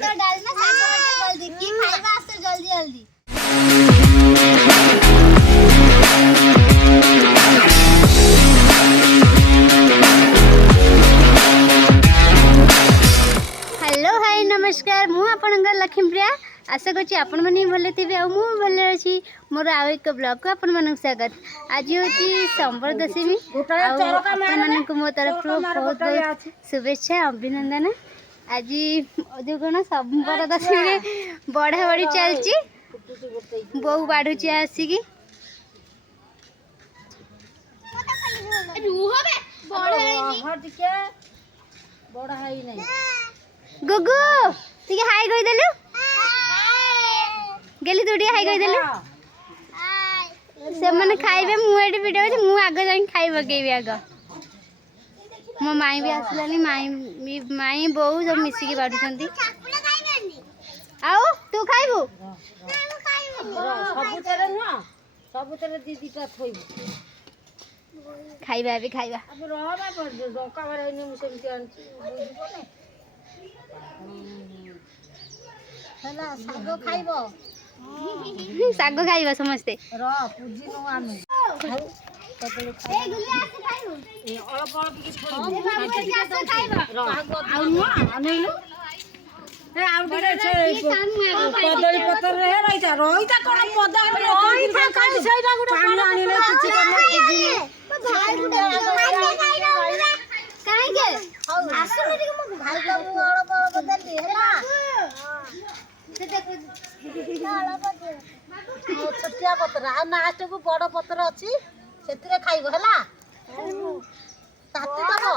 भात डालना साग जल्दी की खाइबा आसे जल्दी जल्दी हेलो हाय नमस्कार मु आपनकर लक्ष्मीप्रिया आशा करछि आपण माने भले थिबे आ मु भले अछि मोर आ एक ब्लॉग को आपण मानक स्वागत आज होछि संबर दशमी आपण मानक मो तरफ बहुत बहुत शुभेच्छा अभिनंदन आज अधुगण संबर दशमी बढ़ा बढ़ी चलछि बो बाढुछि आसी की बड़ा है नहीं गुगु तिके हाय कहि देलु गेली तुडी हाय कहि देलु से माने खाइबे मु एडी वीडियो छै मु आगे जाई खाइ बगेबी आगे मो माई भी आसलानी माई बहु सब मिसी के बाडू छंती आओ तू खाइबू सब तेरे न सब तेरे दीदी का थोइबू खाइबा भी खाइबा अब रहबा पर डोका बारे नि मुसे मिति आनछि बुझिबो ने हला सागो खाइबो सागो खाइबा समस्ते र पूजी नो आमे ए गुलिया आसे खाइबू ए अलप अलप की छोड़ी ए बाबू के आसे खाइबा आउ न आनैलो ए आउ टिके छे कदली पत्र रे रहिता कोन पदा रहिता काली सैडा गुडा पानी आनिले किछि करना काहे के आसु ने टिके मो भाई का अलप अलप बदल दे हला से देखो छोटिया पत्र आ नास्ट को बड़ पत्र अछि सेतिरे खाइबो हला ताती दबो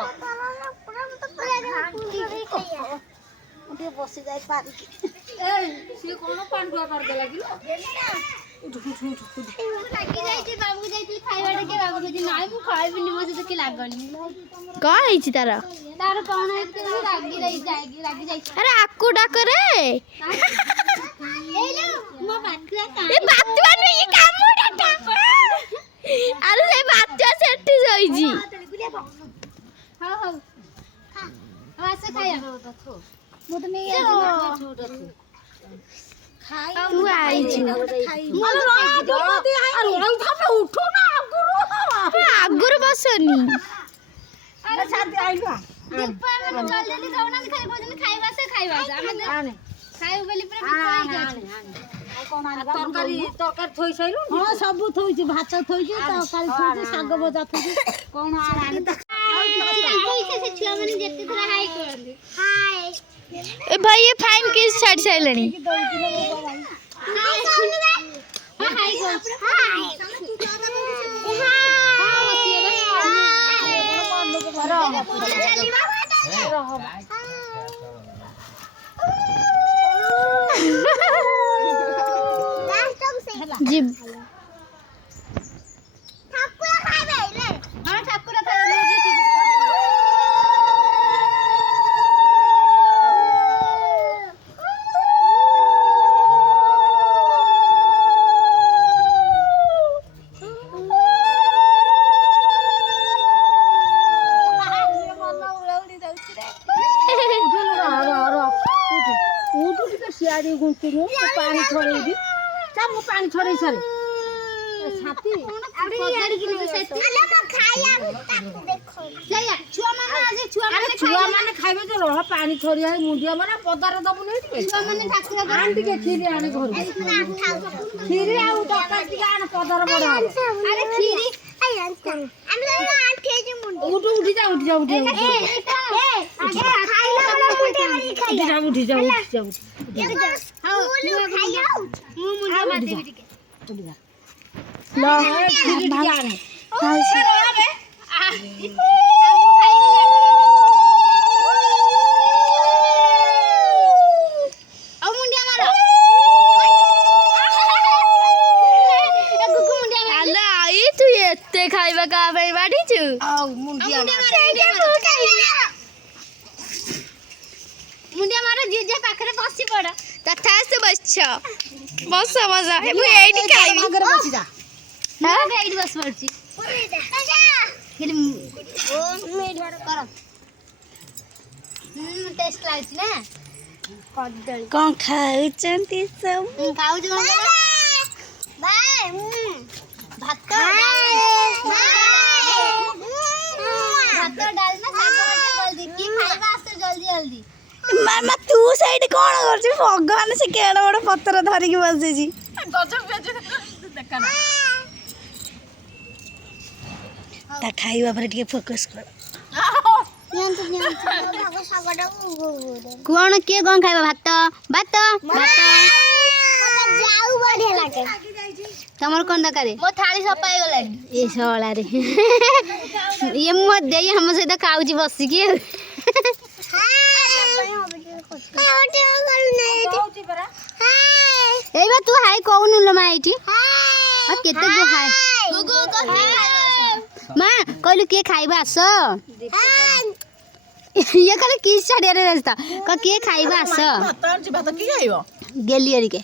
उठे बसी जाय पारी ए से कोनो पांडुआ कर दे लागिलो उठ लागी जाई बाबू जाई खाइबा के बाबू के नाइ मु खाइबिनी मसे तो की लागनी का हिची तारा तार कोन हेते लागी लागी जाई अरे आकु डाक रे ए लो मो बातला का ए बातवा ने ये कामुडा डाक अरे से बातवा सेठी होईजी हां हां आसे खाया मु तो नहीं खाई तू आईजी अरे अरे उठो ना आगुर बसनी अरे साथी आइलो दीपा में जल्दी दौना खाई भोजन खाइबा से हमें आने खाइबो बेली पूरा तरकारी थोई सैलु हां सब थोइची भात थोइची तरकारी थोइची साग भजा थोइची कोन आने से छुआ माने जेते थरा हाय करंदी हाय ए भाई ये फाइन किस छाड़ साइलनी हाय कौन बे हाय जी ठाकुर खाइबे ले हां ठाकुर खाइबे सियाड़ी गुंतुनु पानी छोड़ेबी चा मु पानी छोड़े सरे छाती पकड़ के नहीं से अले म खाया ताकू देखो जाया छुआ माने खाइबे जो रह पानी छोड़ी है मुंडिया माने पदार दबु नहीं के छुआ माने ठाकुर आन टिके खीरी आने घर खीरी आउ तका टिके आन पदार बड़ा अरे खीरी आई अंकल हम आठ केजी मुंडी उठ जा खाइला वाला मुंडी खाइला उठ जा हां मु खाइया मु मुंडी मार देबी टिके ला खीरी टिके आने अरे खाइबा का भाई बाड़ी छु मुंडिया मारो जीजे पाखरे बसी पड़ तथा से बच्चा बस मजा है मु एडी खाइबी मगर बसी जा हां एडी बस पड़ची फिर ओ मेड कर टेस्ट लागछ ना କଦଳୀ କ'ଣ ଖାଉଛନ୍ତି ସବୁ? ଖାଉଛୁ କଣ କହିଲ? ଭାତ ଡାଲମା ଶାଗ ଭଜା ଜଲ୍ଦି କି ଖାଇବା ଆସ ଜଲ୍ଦି ଜଲ୍ଦି। ମାମା ତୁ ସେଇଠି କ'ଣ କରୁଛୁ? ଭଗବାନ ସେ କେଡ ବଡ଼ ପତ୍ର ଧରିକି ବସିଛି। ତା ଖାଇବା ପରେ ଟିକେ ଫୋକସ୍ କର। କଣ କିଏ କ'ଣ ଖାଇବ? ଭାତ ଭାତ ଭାତ ତମର କ'ଣ ଦରକାର? ମୋ ଥାଳି ସଫା ହେଇଗଲାଣି। ଏ ଶଳାରେ ଇଏ ମୋ ଦେଇ ଆମ ସହିତ ଖାଉଛି ବସିକି ଆଉ। ଏଇ ବା ତୁ ହାଇ କହୁନୁ ଲୋ ମା ଏଇଠି କେତେ ହାଇ ମା କହିଲୁ କିଏ ଖାଇବା ଆସ। ଇଏ ଖାଲି କିସ୍ ଛାଡ଼ିବାରେ ବ୍ୟସ୍ତ। କିଏ ଖାଇବା ଆସ। ଗେଲି ହେରିକେ